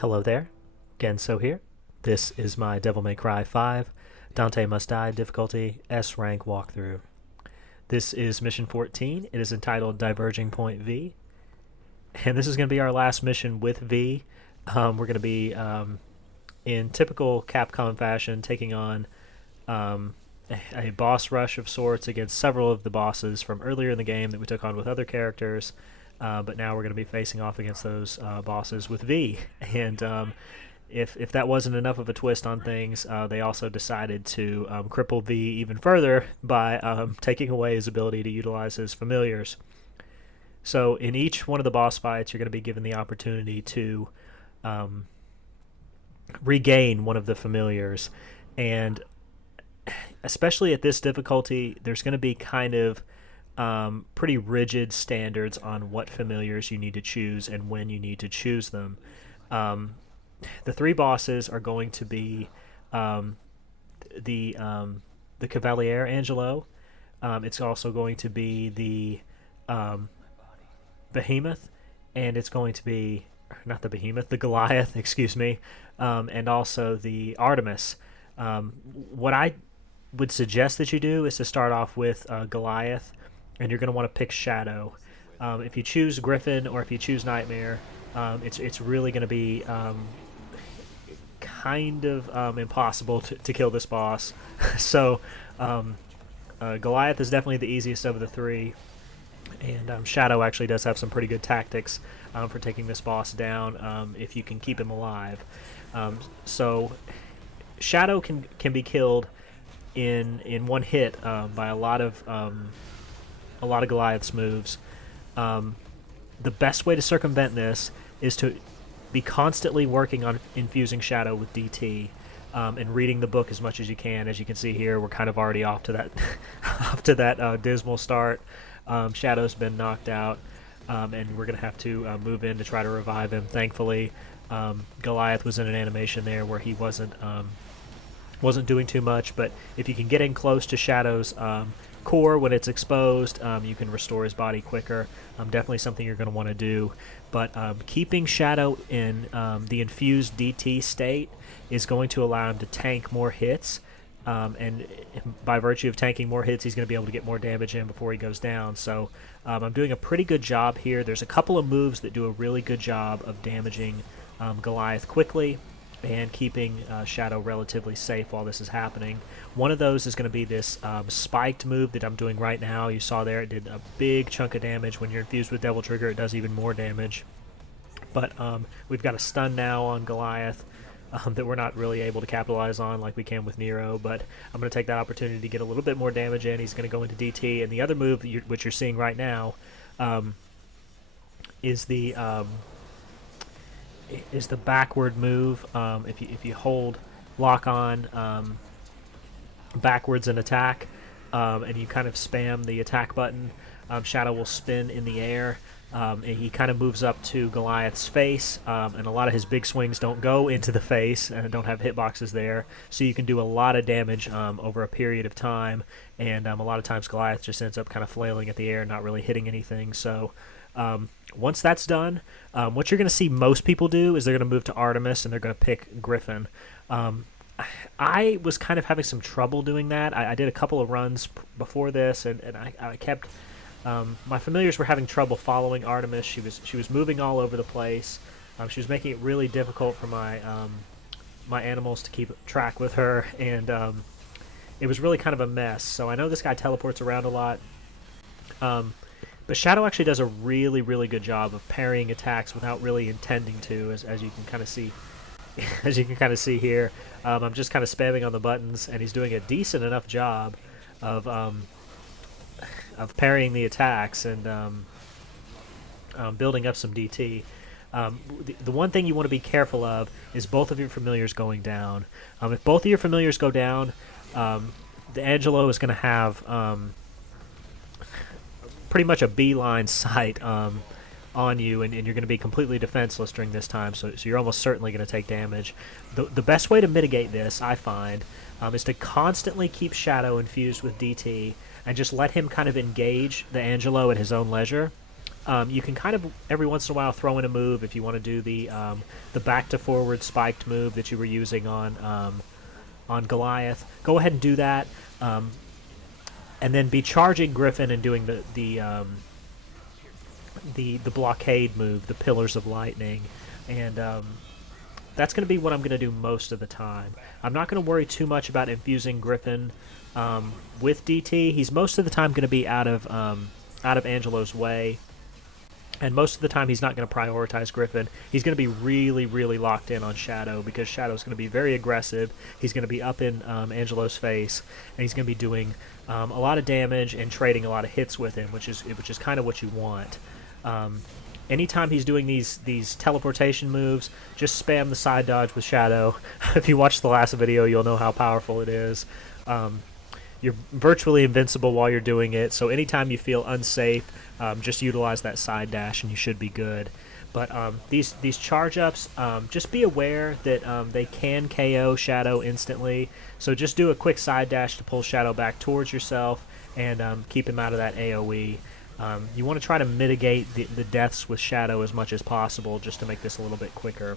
Hello there, Genso here. This is my Devil May Cry 5 Dante Must Die difficulty S rank walkthrough. This is mission 14. It is entitled Diverging Point V. And this is going to be our last mission with V. We're going to be, in typical Capcom fashion, taking on a boss rush of sorts against several of the bosses from earlier in the game that we took on with other characters. But now we're going to be facing off against those bosses with V. And if that wasn't enough of a twist on things, they also decided to cripple V even further by taking away his ability to utilize his familiars. So in each one of the boss fights, you're going to be given the opportunity to regain one of the familiars. And especially at this difficulty, there's going to be kind of pretty rigid standards on what familiars you need to choose and when you need to choose them. The three bosses are going to be the Cavalier, Angelo. It's also going to be the Behemoth, and it's going to be not the Behemoth, the Goliath, excuse me, and also the Artemis. What I would suggest that you do is to start off with Goliath, and you're going to want to pick Shadow. If you choose Griffin or if you choose Nightmare, it's really going to be kind of impossible to kill this boss. So Goliath is definitely the easiest of the three, and Shadow actually does have some pretty good tactics for taking this boss down if you can keep him alive. So Shadow can be killed in one hit by a lot of Goliath's moves. The best way to circumvent this is to be constantly working on infusing Shadow with DT and reading the book as much as you can. As you can see here, we're kind of already off to that dismal start. Shadow's been knocked out, and we're gonna have to move in to try to revive him. Thankfully, Goliath was in an animation there where he wasn't doing too much, but if you can get in close to Shadow's core when it's exposed, you can restore his body quicker. Definitely something you're going to want to do. But keeping Shadow in the infused DT state is going to allow him to tank more hits, and by virtue of tanking more hits, he's going to be able to get more damage in before he goes down. So I'm doing a pretty good job here. There's a couple of moves that do a really good job of damaging Goliath quickly and keeping Shadow relatively safe while this is happening. One of those is going to be this spiked move that I'm doing right now. You saw there it did a big chunk of damage. When you're infused with Devil Trigger, it does even more damage. But we've got a stun now on Goliath that we're not really able to capitalize on like we can with Nero, but I'm going to take that opportunity to get a little bit more damage in. He's going to go into DT, and the other move, which you're seeing right now, is the backward move. If you hold lock on backwards and attack, and you kind of spam the attack button, Shadow will spin in the air, and he kind of moves up to Goliath's face, and a lot of his big swings don't go into the face and don't have hitboxes there, so you can do a lot of damage over a period of time, and a lot of times Goliath just ends up kind of flailing at the air, not really hitting anything. So once that's done, what you're going to see most people do is they're going to move to Artemis and they're going to pick Griffin. I was kind of having some trouble doing that. I did a couple of runs before this, and I kept my familiars were having trouble following Artemis. She was moving all over the place. She was making it really difficult for my my animals to keep track with her, and it was really kind of a mess. So I know this guy teleports around a lot. But Shadow actually does a really, really good job of parrying attacks without really intending to, as you can kind of see. As you can kind of see here, I'm just kind of spamming on the buttons, and he's doing a decent enough job of parrying the attacks and building up some DT. The one thing you want to be careful of is both of your familiars going down. If both of your familiars go down, the Angelo is going to have pretty much a beeline sight on on you, and you're going to be completely defenseless during this time, so you're almost certainly going to take damage. The best way to mitigate this, I find, is to constantly keep Shadow infused with DT and just let him kind of engage the Angelo at his own leisure. You can kind of every once in a while throw in a move if you want to do the back to forward spiked move that you were using on Goliath. Go ahead and do that, and then be charging Griffin and doing the blockade move, the Pillars of Lightning, and that's going to be what I'm going to do most of the time. I'm not going to worry too much about infusing Griffin with DT. He's most of the time going to be out of Angelo's way, and most of the time he's not going to prioritize Griffin. He's going to be really, really locked in on Shadow, because Shadow's going to be very aggressive. He's going to be up in Angelo's face, and he's going to be doing a lot of damage and trading a lot of hits with him, which is kind of what you want. Anytime he's doing these teleportation moves, just spam the side dodge with Shadow. If you watched the last video, you'll know how powerful it is. You're virtually invincible while you're doing it, so anytime you feel unsafe, just utilize that side dash and you should be good. But these charge-ups, just be aware that they can KO Shadow instantly, so just do a quick side dash to pull Shadow back towards yourself and keep him out of that AoE. You want to try to mitigate the deaths with Shadow as much as possible, just to make this a little bit quicker.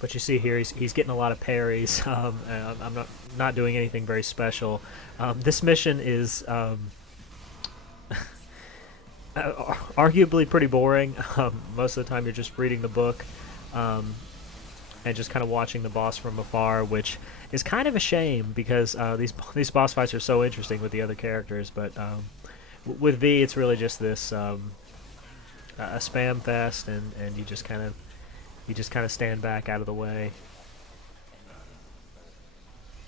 But you see here, he's getting a lot of parries. I'm not doing anything very special. This mission is arguably pretty boring. Most of the time you're just reading the book and just kind of watching the boss from afar, which is kind of a shame, because these boss fights are so interesting with the other characters. But with V, it's really just this a spam fest, and you just kind of stand back out of the way.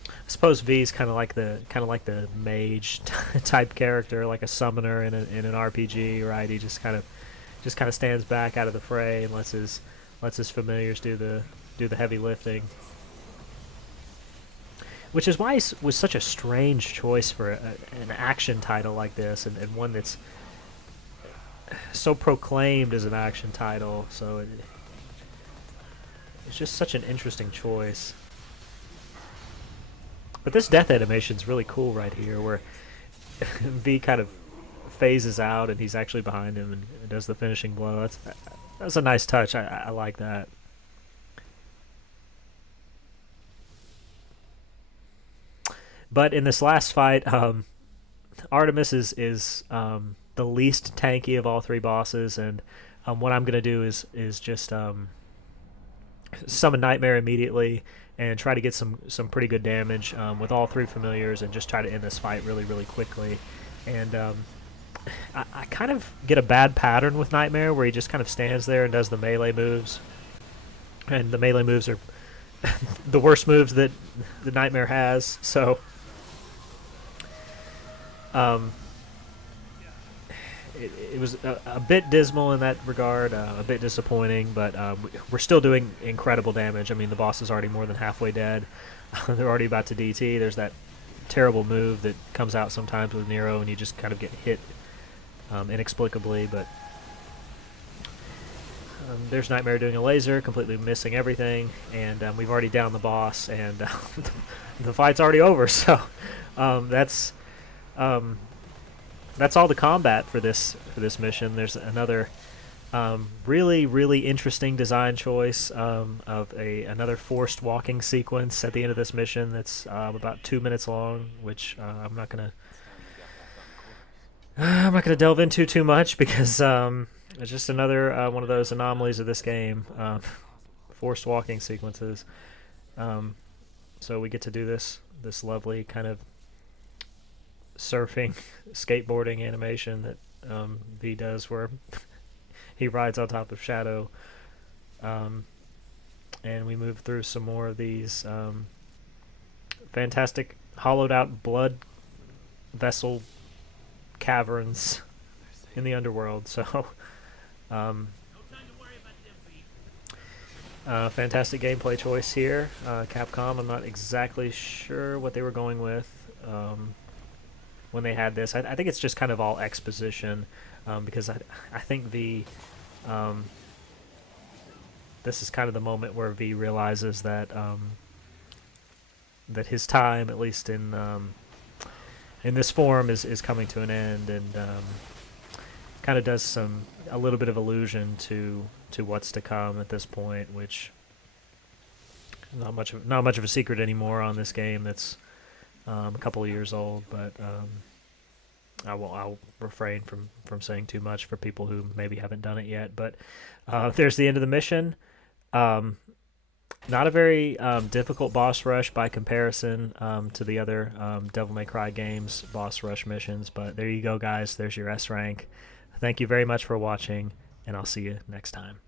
I suppose V's kind of like the mage type character, like a summoner in an RPG, right? He just kind of stands back out of the fray and lets his familiars do the heavy lifting. Which is why it was such a strange choice for an action title like this, and one that's so proclaimed as an action title. So it's just such an interesting choice. But this death animation is really cool right here, where V kind of phases out and he's actually behind him and does the finishing blow. That's a nice touch. I like that. But in this last fight, Artemis is the least tanky of all three bosses, and what I'm gonna do is just summon Nightmare immediately and try to get some pretty good damage with all three familiars, and just try to end this fight really, really quickly. And I kind of get a bad pattern with Nightmare, where he just kind of stands there and does the melee moves, and the melee moves are the worst moves that the Nightmare has. So it was a bit dismal in that regard, a bit disappointing, but we're still doing incredible damage. I mean, the boss is already more than halfway dead. They're already about to DT. There's that terrible move that comes out sometimes with Nero, and you just kind of get hit inexplicably, but there's Nightmare doing a laser, completely missing everything, and we've already downed the boss, and the fight's already over. So that's all the combat for this mission. There's another really, really interesting design choice of another forced walking sequence at the end of this mission that's about 2 minutes long, which I'm not gonna delve into too much, because it's just another one of those anomalies of this game, forced walking sequences. So we get to do this lovely kind of surfing, skateboarding animation that V does, where he rides on top of Shadow, and we move through some more of these fantastic hollowed out blood vessel caverns in the underworld. So fantastic gameplay choice here. Capcom, I'm not exactly sure what they were going with when they had this. I think it's just kind of all exposition. because I think this is kind of the moment where V realizes that that his time, at least in this form, is coming to an end, and kind of does a little bit of allusion to what's to come at this point, which not much of a secret anymore on this game that's a couple of years old, but I'll refrain from saying too much for people who maybe haven't done it yet. But there's the end of the mission. Not a very difficult boss rush by comparison to the other Devil May Cry games boss rush missions, but there you go, guys. There's your S rank. Thank you very much for watching, and I'll see you next time.